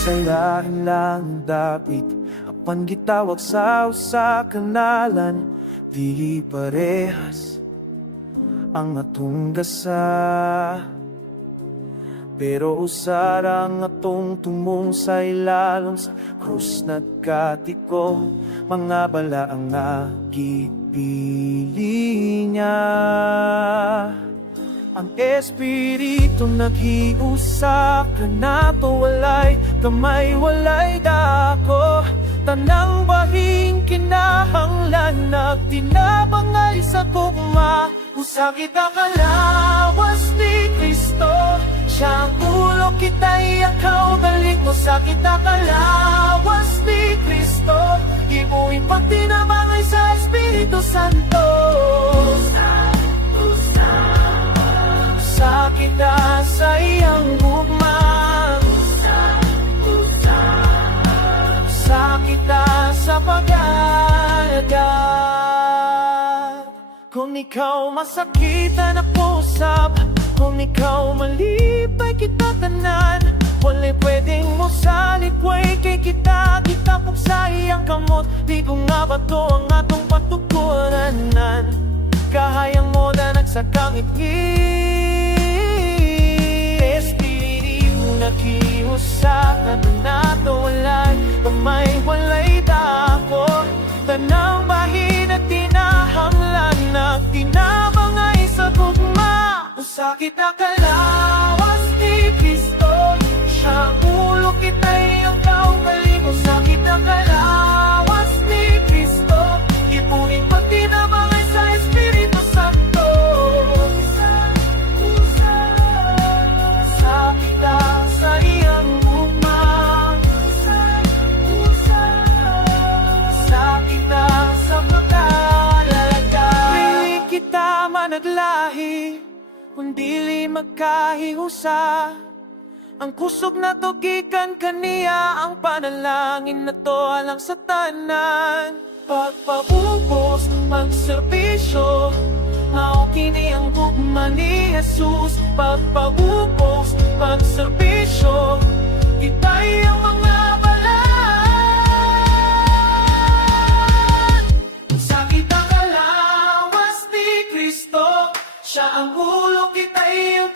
Sa ilalim lang dapit Apan gitawag sa usa kanalan Di parehas Ang atong gasa Pero usarang atong tumong sa ilalom sa krus nagkatiko Mga bala ang nagipili niya. Ang espiritu naghiusa ka na to walay Kamay walay dako. Tanang bahing kinahanglan Nagtinabangay sa tugma Usakit ang kalawas ni Siyang ulo kita'y akaw Balik mo sakit ang kalawas ni Kristo. Imuin pagtinabangay sa Espiritu Santo. Sakit na sa iyang gugma Sakit na sa pag-alaga Kung ikaw masakitan ako usap Kung ikaw kita tanan Wala'y pwedeng mo sa likway Kay kita, kung sa iyang kamot. Di ko nga ba to ang atong patutunanan Kahayang mo na nagsakang Espiritu na to walay Kamay walay dako. Tanang bahin at tinahanglan Na tinabangay sa tugma Ang sakit na Kristo Siya ulo kita'y ang kaugali mo Sakit na kalawas ni Kristo. Ipunin pati na bangay sa Espiritu Santo. Sakit na sa iyang umang Sakit na sa pagkalalaga Pili kita managlahi Kundili magkahiusa ang kusog na to gikan kaniya Ang panalangin na to alang sa tanan. Pagpaubos, magservisyo Mao kini ang gugma ni Jesus. Pagpaubos, magservisyo Kita'y ang mga balaan Sa kitang alawas ni Kristo Siya ang ulo, kita'y ang